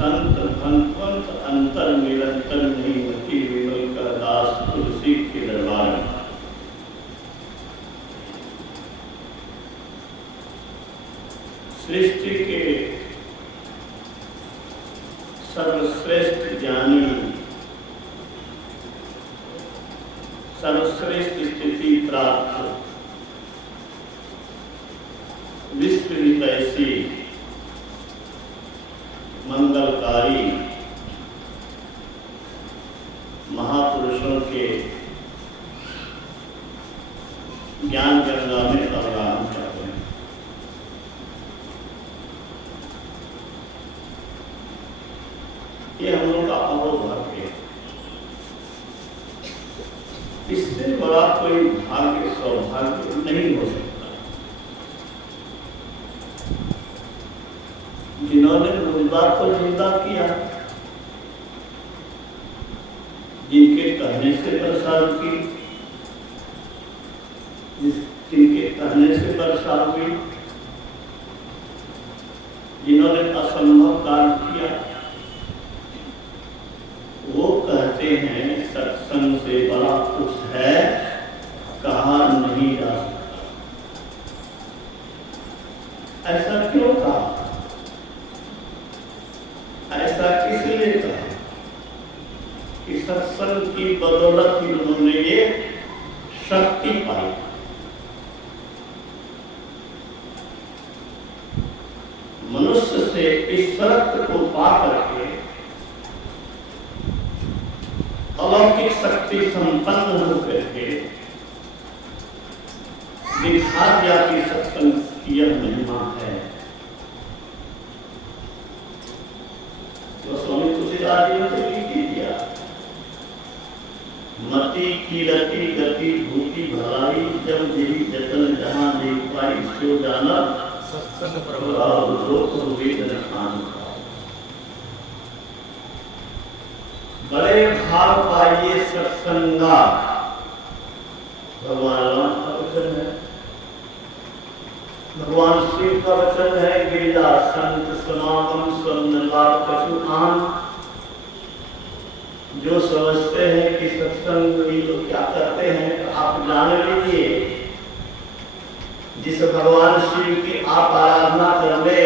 संत भंतवंत अंतर निरंतर नहीं मती विमल का दास तुलसी के दरबार में। सृष्टि के सर्वश्रेष्ठ ज्ञानी, सर्वश्रेष्ठ स्थिति प्राप्त, विश्व हितैषी, मंगलकारी महापुरुषों के ज्ञान गंगा में अवगाहन करते हैं। ये हम लोग का अहोभाग्य है। इससे बड़ा कोई भाग्य सौभाग्य नहीं हो सकता। जिन्होंने मुर्दा को जिंदा किया, जिनके कहने से वर्षा रुकी, जिनके कहने से वर्षा हुई, जिन्होंने असंभव कार्य किया, वो कहते हैं सत्संग से बड़ा कुछ है, कहा नहीं जा सकता। ऐसा क्यों कहा? ऐसा इसलिए कहा कि सत्संग की बदौलत ही उन्होंने ये शक्ति पाई। मनुष्य से इस शर्त को पा करके अलौकिक शक्ति संपन्न होकर के दिखा दिया कि सत्संग की यह महिमा है। तो स्वामी तुलसीदास जी ने लिख दिया, मति की रति गति भूति भलाई, जब जेहि जतन जहां देख पाई, सो जाना सत्संग प्रभाव लोक वेदन खान। बड़े भाव पाइए सत्संगा, भगवान राम का वचन है, भगवान शिव का वचन है। गिरिजा संत समागम स्वर्ण लाभ कछु आन। जो समझते हैं कि सत्संग ये लोग क्या करते हैं, आप जान लीजिए, जिस भगवान शिव की आप आराधना करने,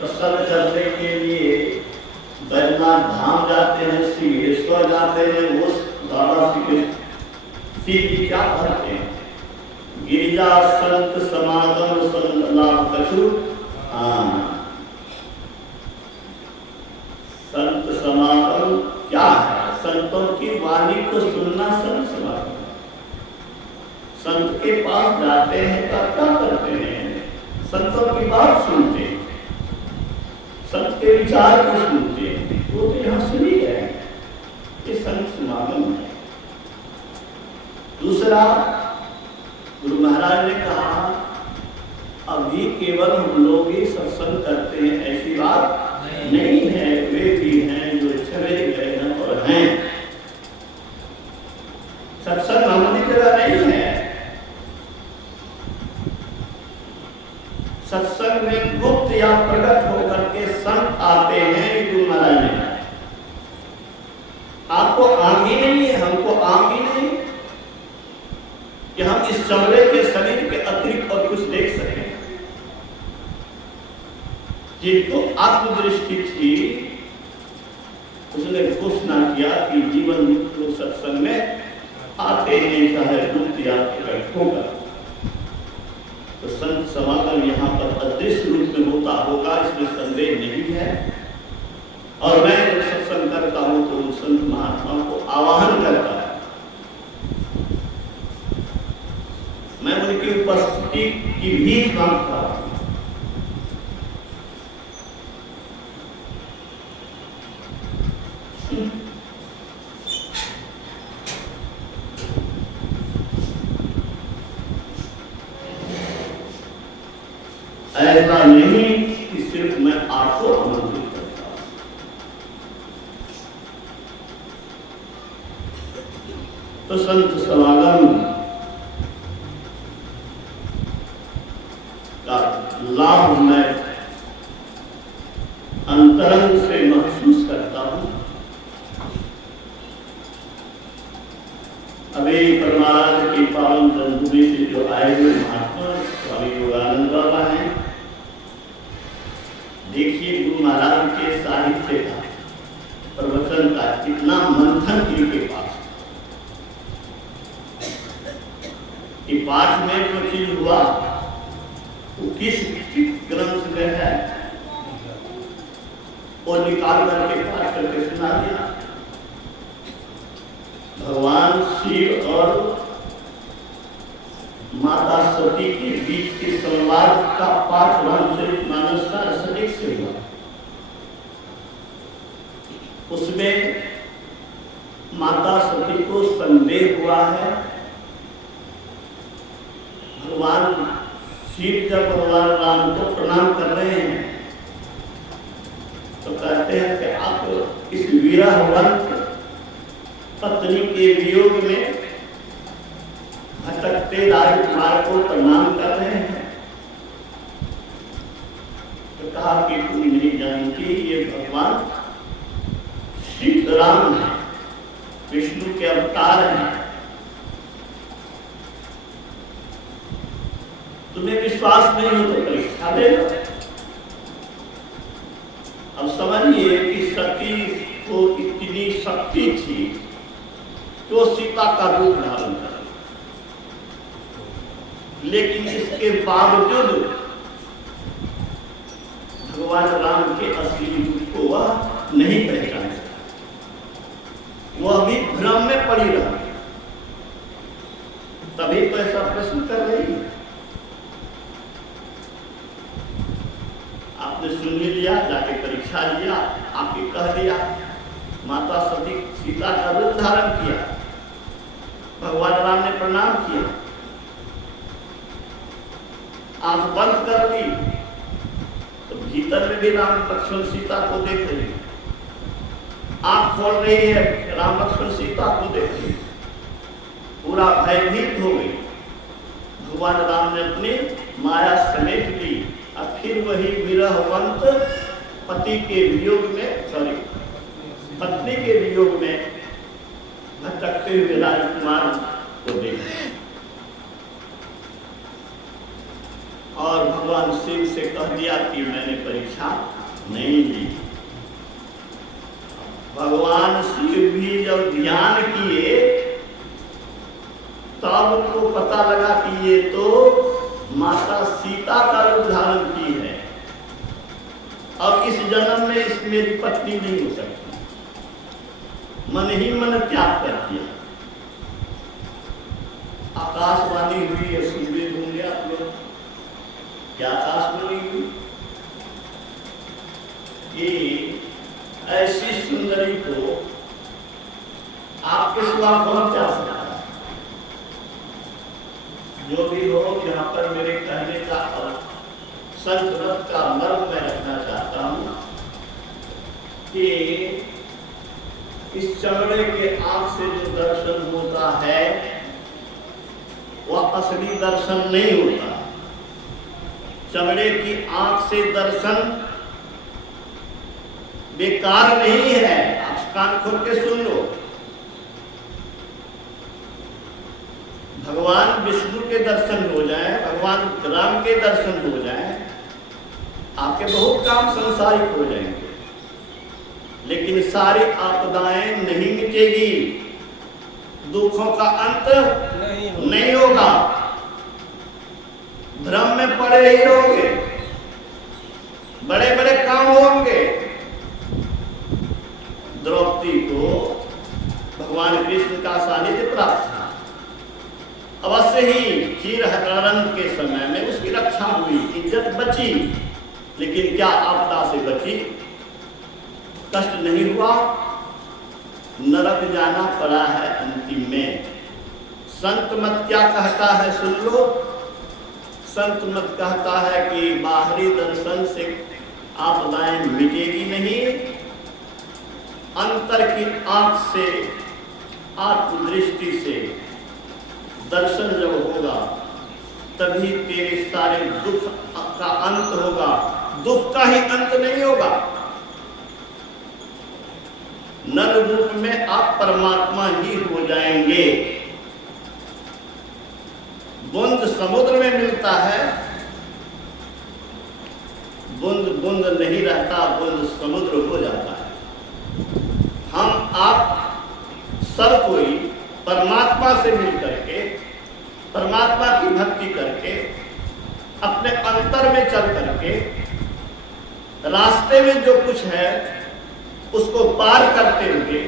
प्रसन्न करने के लिए बैजनाथ धाम जाते हैं, सिंहेश्वर जाते हैं, वो दादा शिव जी क्या करते हैं? गिरिजा संत समागम लाभ कछु आन। संत समागम क्या है? संतों की वाणी को सुनना संत समागम। संत के पास जाते हैं तो क्या करते हैं? संतों की बात सुनते हैं, संत के विचार को सुनते हैं। वो तो यहाँ सुनी है, ये संत समागम है। दूसरा, गुरु महाराज ने कहा अभी केवल हम लोग ही सत्संग करते हैं, ऐसी बात नहीं है। वे भी हैं जो चले गए हैं और हैं। सत्संग हमने जगह नहीं है। सत्संग में गुप्त या प्रकट होकर के संत आते हैं। गुरु महाराज ने आपको आंख ही नहीं है, हमको आंख ही नहीं कि हम इस चमड़े के शरीर के अतिरिक्त और कुछ देख सकें। जिनको आत्मदृष्टि थी, उसने घोषणा किया कि जीवन मुक्त लोग सत्संग में आते हैं, चाहे गुप्त या प्रकट होगा। तो संत समागम यहाँ पर अदृश्य रूप में होता होगा, इसमें संदेह नहीं है। और मैं जब सत्संग करता हूँ तो उन संत महात्माओं को आवाहन करता है, मैं उनकी उपस्थिति की भी मांगता हूँ। ऐसा नहीं कि सिर्फ मैं आपको आमंत्रित करता हूं। तो संत समागम का लाभ मैं अंतरंग से महसूस करता हूँ। अभी परमाराज की पावन जन्मभूमि से जो आए हुए महात्मा स्वामी योगानंद बाबा हैं, देखिए गुरु महाराज के साहित्य का, प्रवचन का कितना मंथन इनके पास। कि पाठ में जो चीज हुआ वो किस ग्रंथ में है, और निकाल करके पाठ करके सुना दिया। भगवान शिव और माता सती के बीच के संवाद का पाठ रामचरित मानस का रसनिक से हुआ। उसमें माता सती को संदेह हुआ है। भगवान शिव जब भगवान राम को प्रणाम कर रहे हैं तो कहते हैं कि आप इस विरहवंत पत्नी के वियोग में भटकते राजकुमार को प्रणाम कर रहे हैं। तो कहा कि तुम नहीं जानती, ये भगवान सीताराम है, विष्णु के अवतार हैं। तुम्हें विश्वास नहीं हो तो परीक्षा दे लो। अब समझिए कि सती को इतनी शक्ति थी तो सीता का रूप धारण कर, लेकिन इसके बावजूद भगवान राम के असली रूप को वह नहीं पहचान सका। वह भी भ्रम में पड़ी रहा। तभी तो ऐसा प्रश्न कर रही है। आपने सुन ही लिया, जाके परीक्षा लिया, आपके कह दिया। माता सती सीता का रूप धारण किया, भगवान राम ने प्रणाम किया, आंख बंद कर ली तो भीतर में भी राम लक्ष्मण सीता को देख रही। आंख खोल रही है, राम लक्ष्मण सीता को देख रही। पूरा भयभीत हो गई। भगवान राम ने अपनी माया समेट ली और फिर वही विरहवंत पति के वियोग में, पत्नी के वियोग में भटकते हुए राजकुमार को देखा। और भगवान शिव से कह दिया कि मैंने परीक्षा नहीं ली। भगवान शिव भी जब ध्यान किए तब उनको पता लगा कि ये तो माता सीता का रूप धारण की है। अब इस जन्म में इस मेरी पत्नी नहीं हो सकती। मन ही मन त्याग कर दिया। आकाशवाणी हुई है, सुन भी होंगे आप लोग। क्या आकाशवाणी हुई कि ऐसी सुंदरी को आपके सिवा कौन क्या सकता है। जो भी हो, यहाँ पर मेरे कहने का संत का मर्म मैं रखना चाहता हूँ कि इस चमड़े के आंख से जो दर्शन होता है वह असली दर्शन नहीं होता। चमड़े की आंख से दर्शन बेकार नहीं है। आप कान खोल के सुन लो। भगवान विष्णु के दर्शन हो जाए, भगवान राम के दर्शन हो जाए, आपके बहुत काम संसारिक हो जाएंगे, लेकिन सारी आपदाएं नहीं मिटेगी, दुखों का अंत नहीं होगा, भ्रम में पड़े ही रहोगे, बड़े बड़े काम होंगे। द्रौपदी को भगवान कृष्ण का सानिध्य प्राप्त था। अवश्य ही चीरहरण के समय में उसकी रक्षा हुई, इज्जत बची, लेकिन क्या आपदा से बची? कष्ट नहीं हुआ, नरक जाना पड़ा है अंतिम में। संत मत क्या कहता है सुन लो। संत मत कहता है कि बाहरी दर्शन से आपदाएं मिटेगी नहीं, अंतर की आंख से, आत्मदृष्टि से दर्शन जब होगा तभी तेरे सारे दुख का अंत होगा। दुख का ही अंत नहीं होगा, नर रूप में आप परमात्मा ही हो जाएंगे। बूंद समुद्र में मिलता है, बूंद बूंद नहीं रहता, बूंद समुद्र हो जाता है। हम आप सब कोई परमात्मा से मिल करके, परमात्मा की भक्ति करके, अपने अंतर में चल करके, रास्ते में जो कुछ है उसको पार करते हुए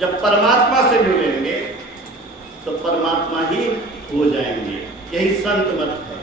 जब परमात्मा से मिलेंगे तो परमात्मा ही हो जाएंगे। यही संत मत है।